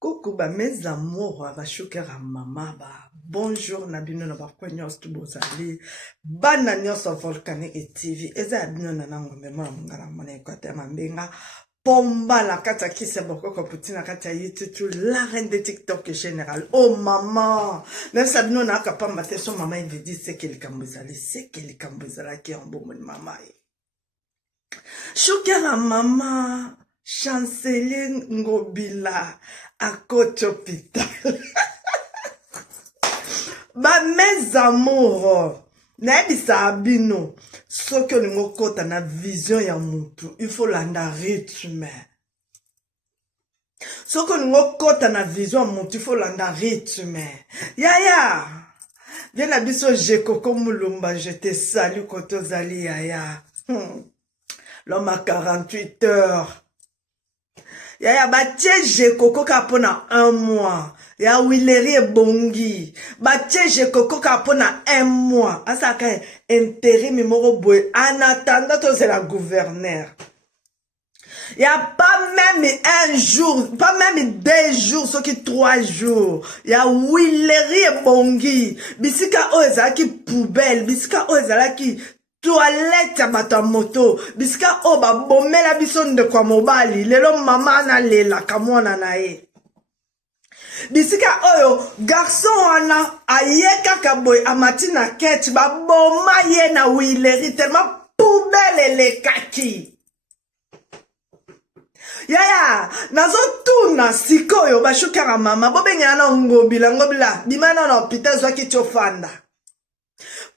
Coucou, mes amours, va choquer à maman, bonjour, Nabino, na bakwenyos tu bozali, bananyos of Volcanic TV, eza abino na nango mema mungala mone kote mambenga, pomba la kata kise boko koputina kata YouTube, la reine de TikTok général. Oh maman, même sabino na kapamba te so maman il dit c'est qu'il kambuzali, qui est en bon maman. Choquer à maman, Chanceline Ngobila, à côté hôpital. Mes amours, naebisa abino, ce que nous kota na vision ya mutu, il faut landa rythme. Ce que nous kota na vision ya mutu, il faut landa rythme. Yaya, viens la biso Jekoko Mulumba, je te salue koto zali yaya. L'homme a 48 heures. Yaya batie Jekoko kapona 1 mois. Ya Willery et Bongi. Batie Jekoko kapona 1 mois. Asa ka intérim moro boy. En attendant c'est la gouverneure. Il n'y a pas même 1 jour, pas même 2 jours, ce qui 3 jours. Il y a Willery et Bongi. Bisika oza ki poubelle. Bisika oza ki toilette ya bato moto. Bisika o ba bomela biso ndeko mobali. Lelo mama na lela kamwana na ye. Bisika oyo garçon wana ayeka kaboy amati na ketch ba boma ye na Willery tellement poubelle le kaki. Yaya, nazo tuna sikoyo ba shukara mama bobenya na ngobila bimana na hôpital zwa ki chofanda.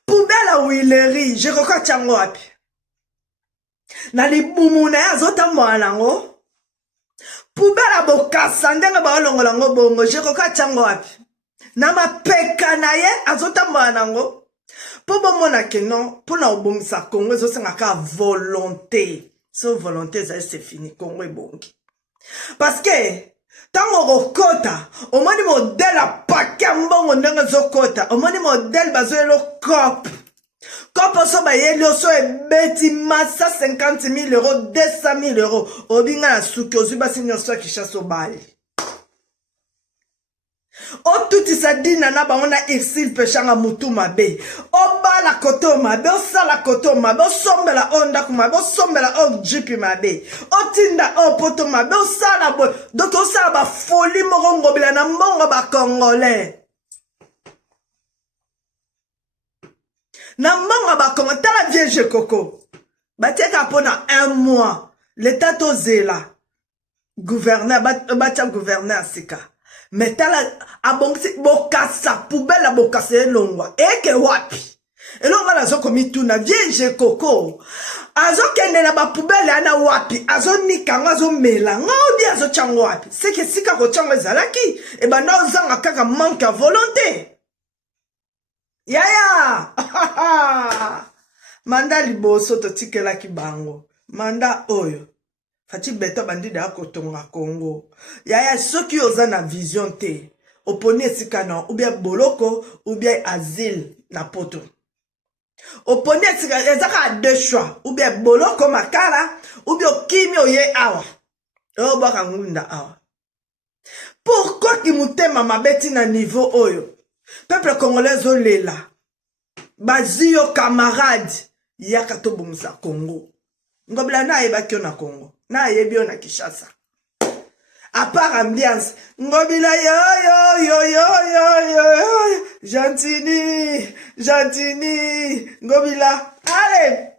Poubelle à Willery, je crois que tu as na libumuna azota mwanango. Poubelle à Bokassa, ndenga ba longolango bongo, je crois que tu as na mapeka na ye azota mwanango. Po bomona ke non, po na obomisa Congo zo senga ka volonté. So volonté c'est fini, Congo est bongi. Parce que tango rokota, au moins ni modèle à paquet mbongo ndenge zokota, au moins ni modèle bazoelo cop. Cop oso ba yeli oso e beti massa 50 000 euros, 200 000 euros. Obinga na suki ozu basi nyoso kishaso bali. O tuti sa dina na ba ona exil pechanga mutu mabe. O ba la koto mabe, o sa la koto mabe, o sombe la onda kumabe, o sombe la o jipi mabe. O tinda o poto mabe, o sa la boy. Donc o sa ba folie morongo bila na mbongo ba congolais. Na mbongo ba congolais, tala vieille Coco. Ba teka pona 1 mois. L'état tozela. Gouverneur, ba gouverneur sika. Mais tala abongsi bokasa poubelle bokasa longwa eke wapi elonga nazo komituna vieille Coco azo kende na ba poubelle ana wapi azo nikanga azo mela ngodi azo chango wapi seke sika ko chango ezalaki e bana ozanga kaka manque à volonté yaya manda liboso to tikela kibango manda oyo Fati beto bandide akotonga Congo. Yaya soki oza na vision te. Oponi esika na ou bien boloko ou bien asile na poto. Oponi esika ezaka 2 choix. Ou bien boloko makala ou bien kimi oye awa. O baka ngunda awa. Pourquoi ki mutema mabeti na niveau oyo? Peuple congolais olela. Bazio camarade yaka to bomsa Congo. Ngobila na ebaki na Congo. Na yebio na Kishasa. À part ambiance. Ngobila yo. Gentini. Ngobila. Allez.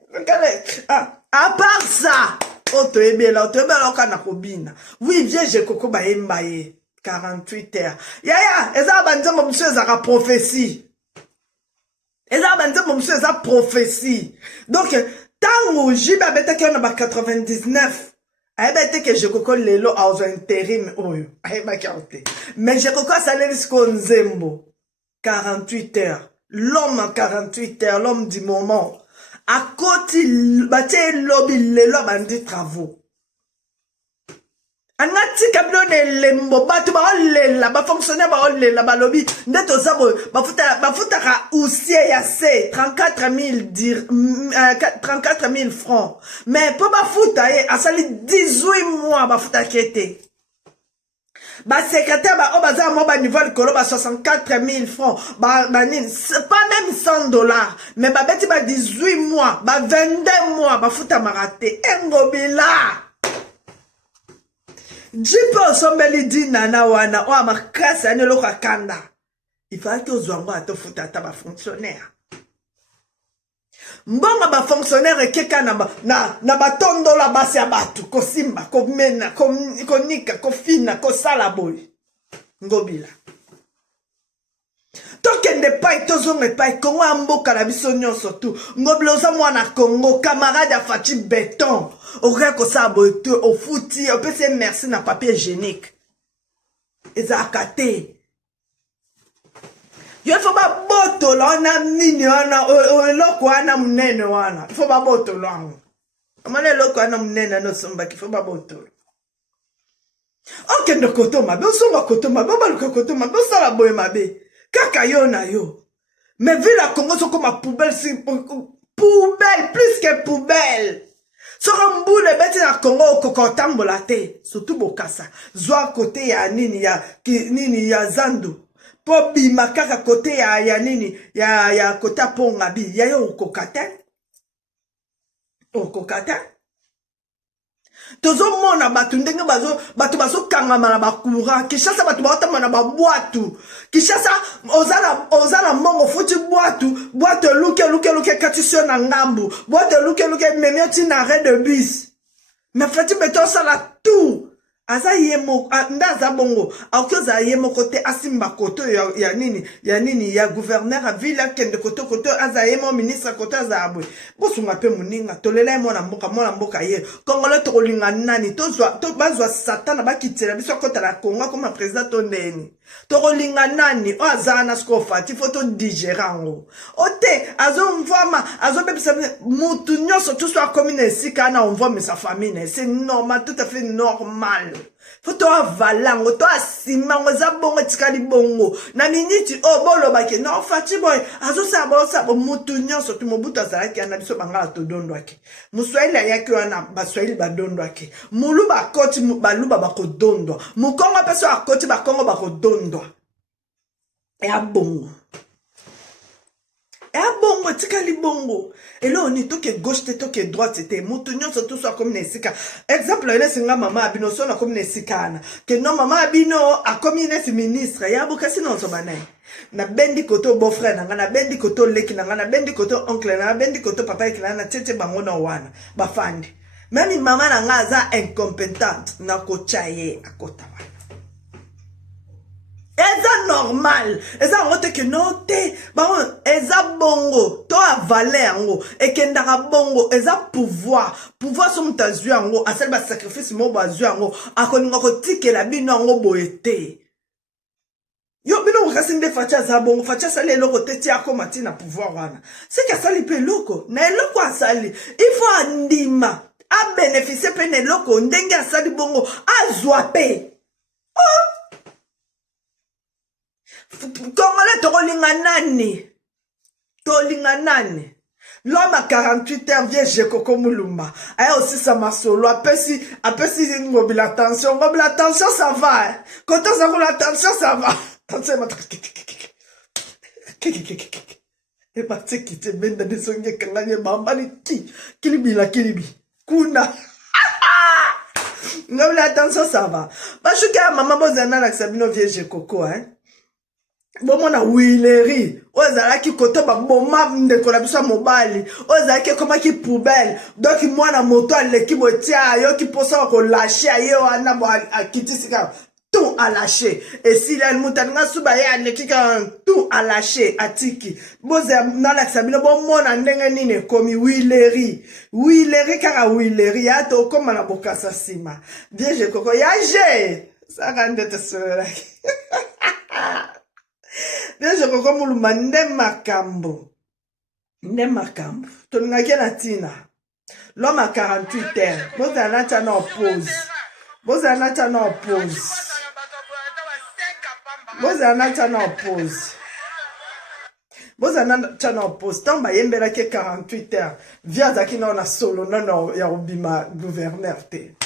À part ça. Oto ebela okana kobina. Oui, vieille Coco ba embaye. 48 heures. Yaya, eza banzembo monsieur ezaka prophétie. Eza banzembo monsieur eza prophétie. Donc, tango jiba bete ki on a 99. Aïe que je coco lelo a intérim oyo. Aïe ki mais je coco salé sko nzembo. 48 heures. L'homme en 48 heures, l'homme du moment. À côté batie lobby lelo bandi travaux. Anati kablone lembo batu ba olela ba fonctionnaire ba olela ba lobby ndeto zabo bafuta ka ousier ya C 34 000 francs mais pour bafuta ye asali 18 mois bafuta kete Ba secrétaire ba obaza mo ba niveau likolo ba 64 000 francs ba nini pas même 100 dollars mais ba beti ba 18 mois ba 22 mois ba futa marate engobila jipo sombeli dina na wana o makasi ane loko akanda il fallait que ozwango ato futa ata ba fonctionnaire mbongo ba fonctionnaire keka na batondola basi ya batu kosimba komena konika kofina kosala boy ngobila tokende pai tozonga pai Kongo ya mboka na biso nyonso tu ngobila oza mwana Congo camarade ya Fachi Béton okoki kosala boye te ofuti opesi merci na papier hygiénique ezalaka te yo fo ba botola wana nini wana eloko wana munene wana fo ba botola wango amana eloko wana munene no sombaki fo ba botola okende koto mabe osomba koto mabe obaluka koto mabe osala boye mabe kaka yo na yo mais vu la Congo soko ma poubelle si poubelle plus que poubelle soko mbule beti na Congo okokotambola te surtout bokasa zwa kote ya nini ya Zando po bima kaka kote ya nini ya kota ponga bi ya yo okokata tozo mona batu ndenge batu bazo kangama na bakura Kishasa batu baotama na babwatu Kishasa ozala mongo futi bwatu luke katisio na ngambu bwatu luke memioti na arrêt de bus mais Fachi Béton sala tout aza yemo ndaza bongo akoza yemo kote asimba koto ya nini ya gouverneur a ville kende koto aza yemo ministre koto aza abwe bosunga pe muninga tolela mo na mboka ye kongolo to kolinga nani to bazwa satana bakitela biso kota la Congo comme président tondeni to kolinga nani o azana sko fati photo digérango ote azo mvama azo bebisa mutu nyonso tout soit commune sika na on voit mais sa famille c'est normal tout à fait normal Foto avalango to asimango za bongo tikali bongo na miniti o bolo bake no Fachi boy azo sabo mutu nyonso tu mobutu azalaki ana biso bangala to dondwaki muswahili yake wana baswahili badondwaki muluba koti baluba bakodondwa mukongo peso akoti bakongo bakodondwa ya bongo tikali bongo elo ni toke gauche te toke droite te mutu nyonso tout soit comme nesika exemple ele singa mama abino so na comme nesikana que non mama abino a comme une ministre ya bokasi non so banai na bendi koto beau frère na ngana bendi koto leki na ngana bendi koto oncle na bendi koto papa ikila na tete bango na wana bafandi même mama na nga za incompétente na kochaye akota wana eza normal eza ngote ke note ba eza bongo to avale yango ekendaka bongo eza pouvoir so mutazwi yango asali ba sacrifice mo bazwi yango akoninga kotikela bino yango boyete yo bino kasi nde Fachi aza bongo Fachi asali eloko te ti akoma ti na pouvoir wana seki asali pe eloko na eloko asali il faut andima abénéficie pe na eloko ndenge asali bongo azwa pe Congolais tolinga nani l'homme à 48 heures vient Jekoko Mulumba aya aussi ça masolo apesi ngobila tension ça va hein? Quand on a la tension ça va tension et parti qui te benda de songe kanganye mamba ni kilibi kuna ngobila tension ça va ba shuka maman bozana na Sabino vient Jekoko hein bomona wileri ozalaki koto ba boma ndeko na biso mobali ozalaki koma ki poubelle donc mwana moto aleki botia yo ki posa ko lâcher ye wana bo akitisika tout à lâcher et si la mutanga suba ya aleki ka tout à lâcher atiki boza na la sabino bomona ndenge nini komi wileri kaka wileri ya to koma na bokasa sima Vierge koko yaje ça rende te sera Vierge koko muluma nde makambo toningaki na tina l'homme à 48 heures bozala na oppose tant bayembelaki 48 heures via azalaki na solo nono ya obima gouverneur te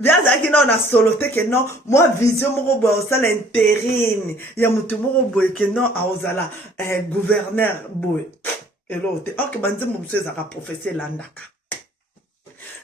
Bien ça qui non a soloté que non moi vision moko boy au sala intérim ya mutu moko boy que non a ozala gouverneur boy et l'autre ok banze mo buse za ka professeur landaka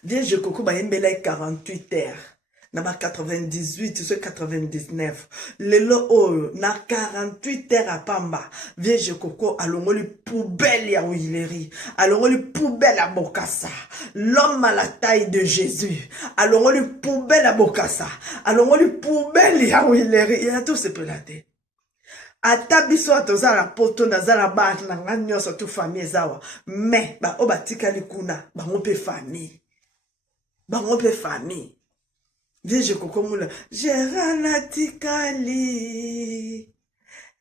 bien je koko ba yembela 48 heures na ba 98 sur 99 lelo oyo na 48 heures à pamba vieille coco alongoli poubelle ya Wileri alongoli poubelle à Bokassa l'homme à la taille de Jésus alongoli poubelle à Bokassa alongoli poubelle ya Wileri ya tout se pelate ata biso atozala poto nazala ba na nganyo so tout famille zawa mais ba obatikali kuna bango pe famille Vieille Coco Moula, Géranatikali,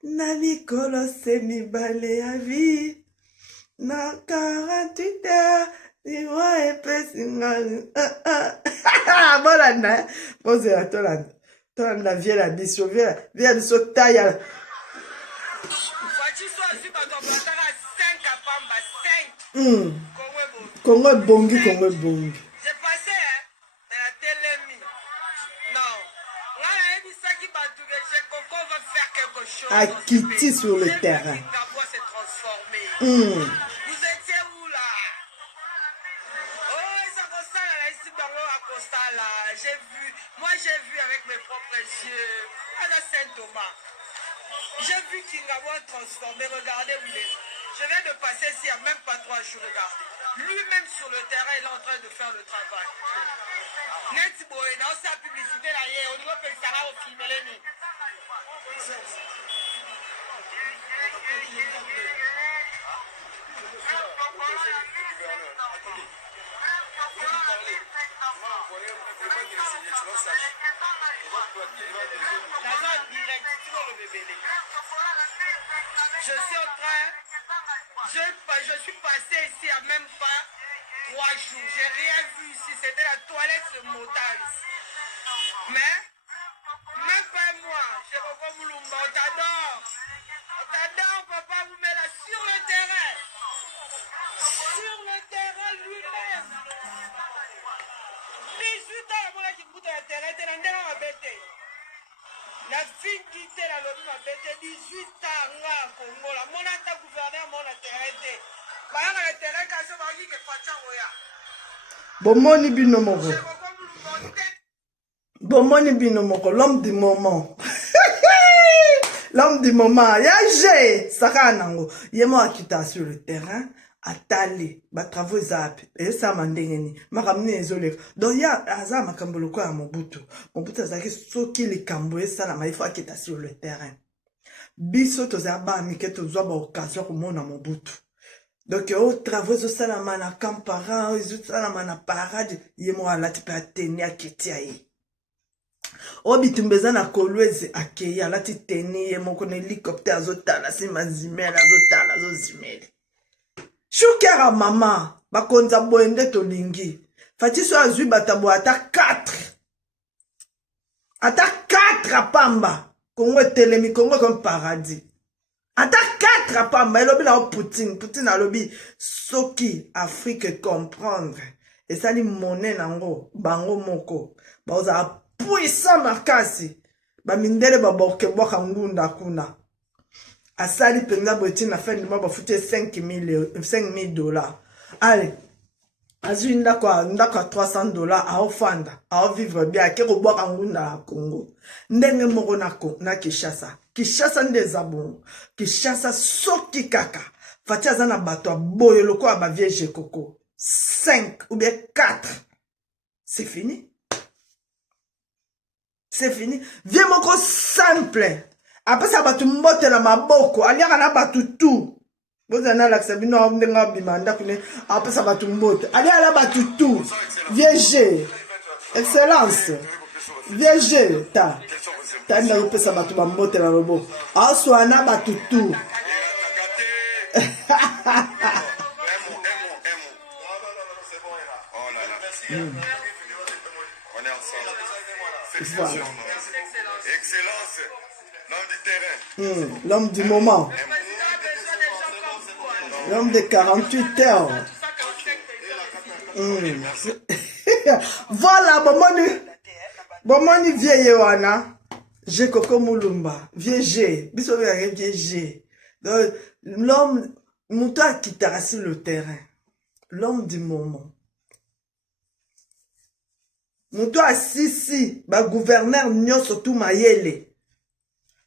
Nali Kolose mi bale à vie, na 48 heures, ni wa epes ngani. Voilà, na, pose à toi la vieille la biso, vieille biso taille. Congo bongi. À Kitty sur le terrain. Vous étiez où là? Oh, ça constate là, ici, là. J'ai vu, moi j'ai vu avec mes propres yeux. À la Saint-Thomas. J'ai vu Kingabo transformé. Regardez où il est. Je viens de passer ici il n'y a même pas 3 jours. Regardez. Lui-même sur le terrain, il est en train de faire le travail. Net boy, dans sa publicité là, on doit faire ça au film. Je suis en train, je suis passé ici il n'y a même pas 3 jours. J'ai rien vu ici, c'était la toilette de Motans. Mais, même pas moi, j'ai encore Moulumba, on t'adore. On t'adore, papa, vous met là sur le terrain. Sur le terrain lui-même. 18 ans, moi, qui bouge le terrain, t'es dans le bête. La fille qui était là, le bête, 18 ans, là, Congo, là, mon atta gouverneur, mon terrain. Bah, le terrain, quand je vais dire que Pachaoya. Bomoni binomoko. Bomoni binomoko, l'homme du moment. L'homme du moment, yaje, saka nango. Yemo akita sur le terrain, atali, ba travaux zap, et ça mandengeni, makamne ezolek. Donc ya aza makambolo kwa Mobutu. Mobutu azaki soki likambo esa na maifo akita sur le terrain. Biso toza ba mike tozwa ba occasion komona Mobutu. Donc au travaux zo salama na kampara, zo salama na parade, yemo alati pe ateni akiti ayi. Obitumbeza na Kolwezi akei alati teni ye moko na hélicoptère azotala si mazimela azotala azozimela. Shukera mama bakonza boende tolingi. Fatiso azwi batabo ata 4. Ata 4 apamba. Kongo telemi Kongo comme paradis. Ata 4 apamba elobi na Poutine alobi soki Afrique comprendre. Et ça li monnaie nango bango moko. Baoza puissant makasi ba mindele ba boke boka ngunda kuna asali penza boti na fin du mois ba fouté $5,000 allez azui ndako 300 a ofanda a vivre bien ke ko boka ngunda na Congo ndenge moko na Kinshasa ndezabon Kinshasa soki kaka fatia zana bato boye loko ba vieille coco 5 ou bien 4 c'est fini. C'est fini. Viens moko simple. Après ça batu mbote na maboko. Aliaka na batu tout. Boza na laksabi no ndenga bimanda kune. Après ça batu mbote. Aliaka na batu tout. Viens excellence. Viens ta. Ta na pesa batu mbote na robo. Aswa na batu tout. Voilà. Excellence, l'homme du terrain. L'homme du moment. L'homme de 48 heures. Voilà, maman. Bon, moi, ni vieille wana. J'ai Coco Moulumba. Vieux G. Biso vieux G. L'homme, Mouto a quitté sur le terrain. L'homme du moment. Mouto a sisi. Ba gouverneur nyo surtout mayele.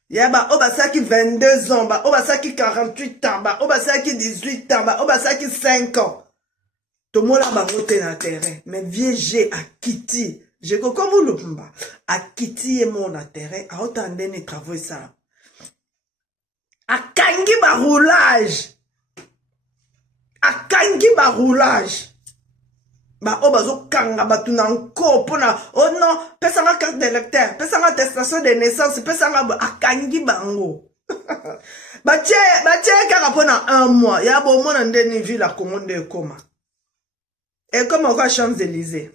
Ya ba obasaki 22 ans. Ba obasaki 48 ans. Ba obasaki 18 ans. Ba obasaki 5 ans. Tout le monde a monté dans le terrain. Mais vieux G a quitté. J'ai Coco Moulumba. A quitté mon terrain. A autant de travaux ça. A kangi ba roulage. A kangi ba roulage. Ba obazo kanga batu na nko pona. Oh non, pesa nga carte d'électeur, pesa nga attestation de naissance, pesa nga a kangi bango. Batie kaka pona 1 mois. Ya bo mona ndeni vi la Congo de koma. Et comme encore Champs-Élysées.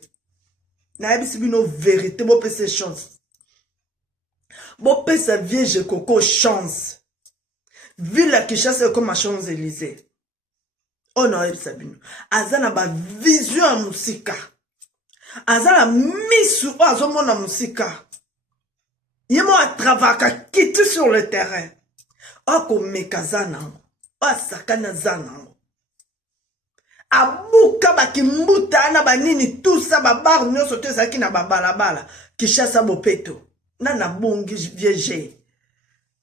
Na yebisi bino vérité bo pese chance. Bo pese vieille Coco chance. Ville qui chasse comme à Champs-Élysées. Oh non, Sabino. Azana ba vision à musika. Azana misu o azomona musika. Yemo a travaka quitte sur le terrain. O ko mekazana. O sakana zana. Abuka ba kimbuta na ba nini tout ça ba bar nyoso te saki na ba balabala. Ki chasse bopeto. Na bongi vieje.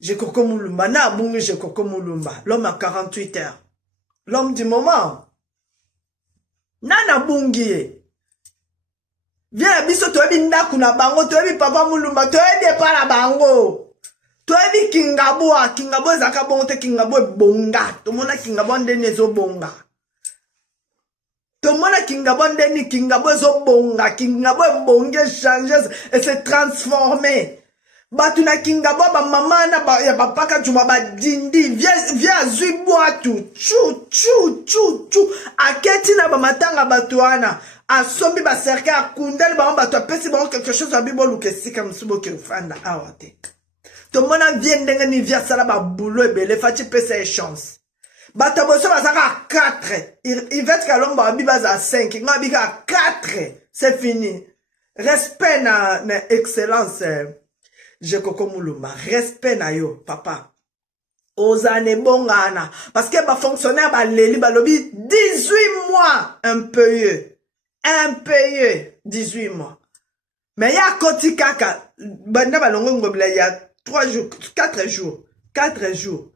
J'ai Coco Moulumba. Na bongi j'ai Coco Moulumba. L'homme à 48 heures. L'homme du moment. Nana bungi. Viens biso toebi ndaku na bango, toebi papa Moulumba, toebi pa na bango. Toebi kingabwa, kingabwa zaka bonte kingabwa bonga. Tomona kingabwa ndeni zo bonga. Tomona kingabwa ndeni kingabwa zo bonga, kingabwa bonge change et se transformer. Batu na kingabwa ba mama na ba ya papa chuma ba dindi via zibwa tu chu aketi na ba matanga batuana asombi ba cercle akundeli ba batu apesi ba quelque chose a bibo lukesi comme subo ke fanda awate to mona vient ndenge ni via sala ba boulot ebele fati pesa chance bata boso bazaka 4 il va être kalomba biba za 5 ngabi ka 4 c'est fini respect na excellence. J'ai Coco Moulumba. Respect na yo, papa. Ozane bongana. Parce que ba fonctionnaire ba leli ba lobi 18 mois. Impayé. 18 mois. Mais ya koti kaka. Banda ba longo ngobila ya 3 jours, 4 jours. 4 jours.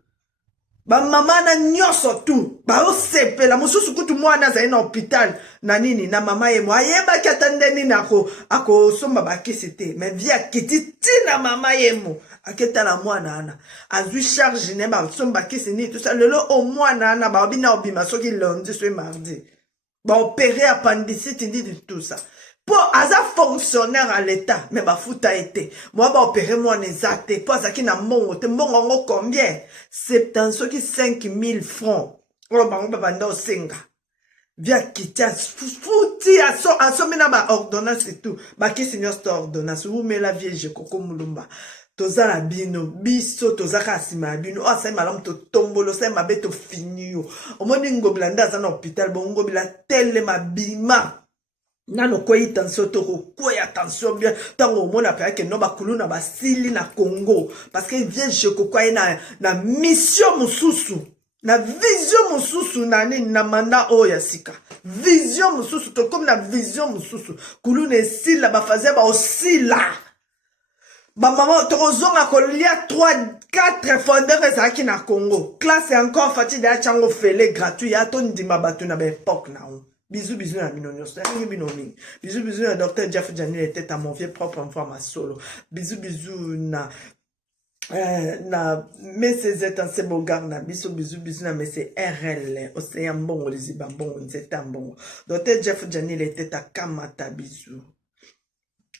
Ba mama na nyoso tu. Ba osepe la mususu kutu mwana za ina hôpital. Na nini na mama ye mwa yeba katande nini ako somba ba kisite. Mais via kiti tina mama ye mo. Aketa la mwana ana. Azui charge ne ba somba kisini tout ça. Lelo o mwana ana ba obina obima soki lundi soit mardi. Ba opérer appendicite dit de tout ça. Pour aza fonctionnaire à l'état, mais ba futa été. Moi ba opérer moi nezate. Pour ça qui na mongo, te mongo combien? 5 000 francs. Oh ba on ba banda osenga. Via quitter fouti à somena ba ordonnance et tout. Ba ki senior store ordonnance. Vous me la vieille Coco Moulumba. Toza la bino, biso toza ka sima bino. Oh ça malam to tombolo, ça ma beto fini yo. O moni ngoblanda za na hôpital bon ngobila telle ma bima. Nano koyi tension toko koyi attention bien tango mona pa ke no bakulu na basili na Congo parce que vient je koyi na mission mususu na vision mususu na nini na manda oya sika vision mususu to comme na vision mususu kulu ne sila ba fazer ba osila ba maman tozonga kolia 3-4 fondeurs za ki na Congo classe encore fati da chango fele gratuit ya to ndima batu na ba époque na on. Bisous, bisous à Minonios. Bisous, bisous à Dr. Jeff Janil était à mon vieux propre enfant ma solo. Bisous, bisous na mais c'est un bon garde. Bisous, bisous na mais c'est RL. Océan bon, les bon, c'est un bon. Dr. Jeff Janil était à Kamata. Bisous.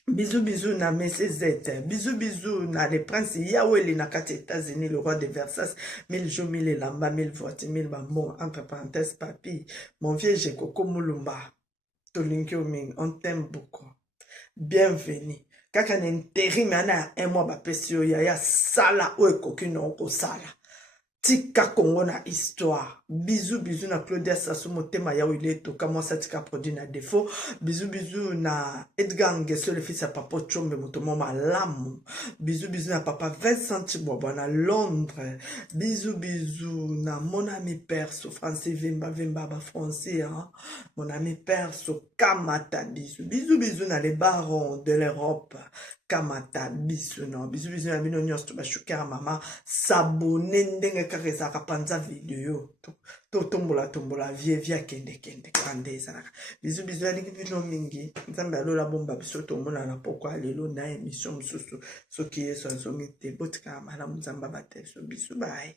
Bisous na Messe Z. Bisous na les princes Yahweh na kati États-Unis, le roi de Versailles. 1000 jours, 1000 lamba, 1000 voitures, 1000 bambons. Entre parenthèses, papi. Mon vieux, j'ai Coco Moulumba. Tolinkyo Ming, on t'aime beaucoup. Bienvenue. Kaka n'intérim, yana un mois, ba pesio, yaya, sala, ou kokino, ko sala. tika Congo na histoire. Bisous bisous na Claudia Sassou Motema ya wile toka mwasa tika produit na défaut. Bisous bisous na Edgar Ngeso le fils à papa Chombe Motomo malamu. Bisous bisous na papa Vincent Chibobo na Londres. Bisous bisous na mon ami perso Francis Vimba Vimba ba français hein. Mon ami perso Kamata bisous. Bisous bisous na les barons de l'Europe. Kamata bisous non. Bisous bisous na bino nyos to ba shukera mama s'abonner ndenge kareza kapanza video. Tombola via kende kande ezalaka. Bisous bisous alingi bino mingi. Nzambe alola bomba biso tomona na pokwa lelo na émission mosusu soki yeso azongi te botika malamu nzamba bateso bisous bye.